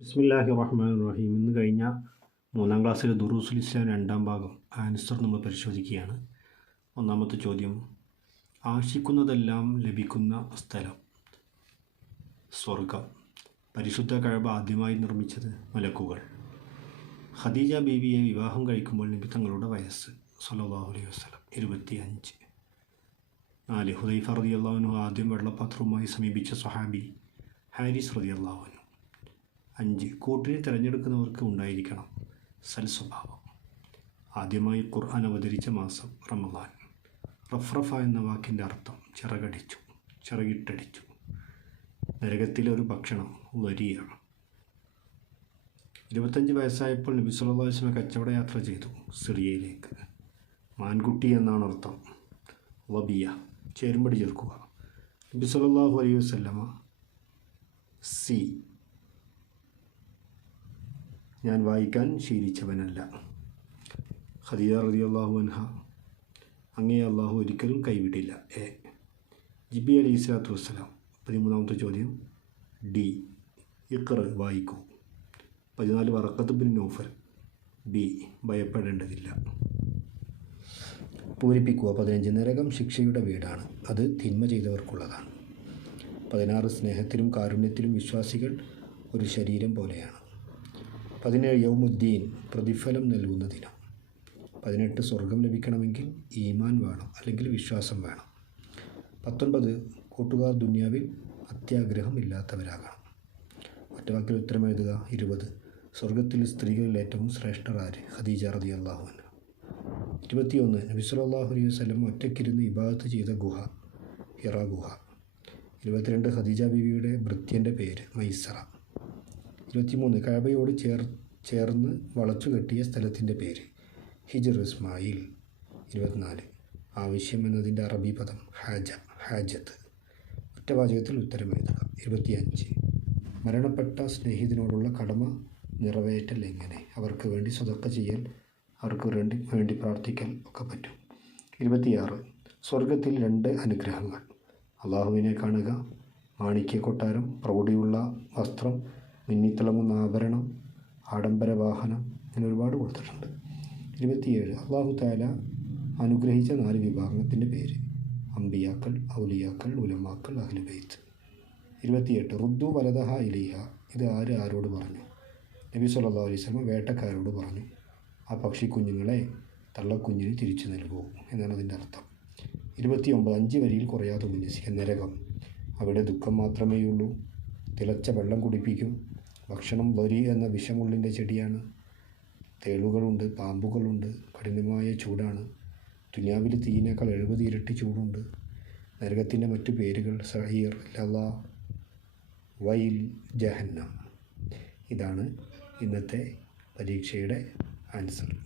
ബിസ്മില്ലാഹി റഹ്മാൻ റഹീം ഇന്ന് കഴിഞ്ഞ മൂന്നാം ക്ലാസ്സിലെ ദുറൂസുൽ ഇസ്ലാം രണ്ടാം ഭാഗം ആൻസർ നമ്മൾ പരിശോധിക്കുകയാണ്. ഒന്നാമത്തെ ചോദ്യം ആശിക്കുന്നതെല്ലാം ലഭിക്കുന്ന സ്ഥലം സ്വർഗം പരിശുദ്ധ കഴബ ആദ്യമായി നിർമ്മിച്ചത് മലക്കുകൾ. ഖദീജ ബീവിയെ വിവാഹം കഴിക്കുമ്പോൾ നബി തങ്ങളുടെ വയസ്സ് സല്ലല്ലാഹു അലൈഹി വസ്ലം ഇരുപത്തി അഞ്ച് നാല് ഹുദൈഫ റളിയല്ലാഹു ആദ്യം വെള്ളപ്പാത്രവുമായി സമീപിച്ച സ്വഹാബി ഹാരിസ് റളിയല്ലാഹു അഞ്ച്. കൂട്ടിനെ തിരഞ്ഞെടുക്കുന്നവർക്ക് ഉണ്ടായിരിക്കണം സൽസ്വഭാവം. ആദ്യമായി ഖുർആൻ അവതരിച്ച മാസം റമദാൻ. റഫ്രഫ എന്ന വാക്കിന്റെ അർത്ഥം ചിറകടിച്ചു ചിറകിട്ടടിച്ചു. നരകത്തിലെ ഒരു ഭക്ഷണം വരിയ ഇരുപത്തഞ്ച് വയസ്സായപ്പോൾ നബി കച്ചവട യാത്ര ചെയ്തു സിറിയയിലേക്ക്. മാൻകുട്ടി എന്നാണ് അർത്ഥം. വബിയ ചേരുമ്പടി ചേർക്കുക. നബി സല്ലല്ലാഹു അലൈഹി സി ഞാൻ വായിക്കാൻ ശീലിച്ചവനല്ല. ഖദീജ അള്ളാഹു അൻഹ അങ്ങേ അള്ളാഹു ഒരിക്കലും കൈവിട്ടില്ല എ. ജിബി അലി ഇസ്ലാത്തു വസ്സലാം. പതിമൂന്നാമത്തെ ചോദ്യം. ഡി. ഇക്കറ് വായിക്കൂ. പതിനാല് വറക്കത്ത് ബിൻ നോഫൽ. ബി. ഭയപ്പെടേണ്ടതില്ല. പൂരിപ്പിക്കുക. പതിനഞ്ച് നരകം ശിക്ഷയുടെ വീടാണ്. അത് തിന്മ ചെയ്തവർക്കുള്ളതാണ്. പതിനാറ് സ്നേഹത്തിലും കാരുണ്യത്തിലും വിശ്വാസികൾ ഒരു ശരീരം പോലെയാണ്. പതിനേഴ് യൗമുദ്ദീൻ പ്രതിഫലം നൽകുന്ന ദിനം. പതിനെട്ട് സ്വർഗം ലഭിക്കണമെങ്കിൽ ഈമാൻ വേണം അല്ലെങ്കിൽ വിശ്വാസം വേണം. പത്തൊൻപത് കൂട്ടുകാർ ദുനിയാവിൽ അത്യാഗ്രഹം ഇല്ലാത്തവരാകണം. ഒറ്റവാക്കിൽ ഉത്തരം എഴുതുക ഇരുപത്. സ്വർഗത്തിൽ സ്ത്രീകളിൽ ഏറ്റവും ശ്രേഷ്ഠർ ആര് ഖദീജ റതി അള്ളാഹുവിന് ഇരുപത്തിയൊന്ന് നബി സല്ലല്ലാഹു അലൈഹി വസ്ലം ഒറ്റയ്ക്കിരുന്ന് ഇബാദത്ത് ചെയ്ത ഗുഹ ഹിറ ഗുഹ. ഇരുപത്തിരണ്ട് ഖദീജ ബീവിയുടെ ഭൃത്യന്റെ പേര് മൈസറ. ഇരുപത്തിമൂന്ന് കഴബയോട് ചേർ ചേർന്ന് വളച്ചു കെട്ടിയ സ്ഥലത്തിന്റെ പേര് ഹിജർ ഇസ്മായിൽ. ഇരുപത്തിനാല്. ആവശ്യം എന്നതിന്റെ അറബി പദം ഹാജ ഹാജത്ത്. ഒറ്റവാചകത്തിൽ ഉത്തരം എഴുതുക. ഇരുപത്തിയഞ്ച്. മരണപ്പെട്ട സ്നേഹിതനോടുള്ള കടമ നിറവേറ്റൽ എങ്ങനെ? അവർക്ക് വേണ്ടി സ്വതക്ക ചെയ്യൽ അവർക്ക് വേണ്ടി വേണ്ടി പ്രാർത്ഥിക്കൽ ഒക്കെ പറ്റും. ഇരുപത്തിയാറ്. സ്വർഗത്തിൽ രണ്ട് അനുഗ്രഹങ്ങൾ. അള്ളാഹുവിനെ കാണുക മാണിക്യ കൊട്ടാരം പ്രൗഢിയുള്ള വസ്ത്രം മിന്നിത്തിളങ്ങുന്ന ആഭരണം ആഡംബര വാഹനം അങ്ങനെ ഒരുപാട് കൊടുത്തിട്ടുണ്ട്. ഇരുപത്തിയേഴ്. അള്ളാഹു താല അനുഗ്രഹിച്ച നാല് വിഭാഗത്തിന്റെ പേര്. അമ്പിയാക്കൾ ഔലിയാക്കൾ ഉലമാക്കൾ അഹ്ലുബൈത്ത് ഇരുപത്തിയെട്ട്. റുദ്ദു വലതഹ ഇലിഹ. ഇത് ആര് ആരോട് പറഞ്ഞു? നബി അലൈഹി വസല്ലം വേട്ടക്കാരോട് പറഞ്ഞു. ആ പക്ഷി കുഞ്ഞുങ്ങളെ തള്ളക്കുഞ്ഞിന് തിരിച്ചു നൽകൂ എന്നാണ് അതിന്റെ അർത്ഥം. ഇരുപത്തിയൊമ്പത്. അഞ്ച് വരിയിൽ കുറയാതെ ഉന്നസിക്കുക നരകം. അവിടെ ദുഃഖം മാത്രമേയുള്ളൂ. തിളച്ച വെള്ളം കുടിപ്പിക്കും. ഭക്ഷണം വരി എന്ന വിഷമുള്ളിന്റെ ചെടിയാണ്. തേളുകളുണ്ട് പാമ്പുകളുണ്ട് കഠിനമായ ചൂടാണ്. ദുനിയാവിൽ തീനേക്കാൾ എഴുപത് ഇരട്ടി ചൂടുണ്ട്. നരകത്തിന്റെ മറ്റു പേരുകൾ സഹീർ ലല വൈൽ ജഹന്നം. ഇതാണ് ഇന്നത്തെ പരീക്ഷയുടെ ആൻസർ.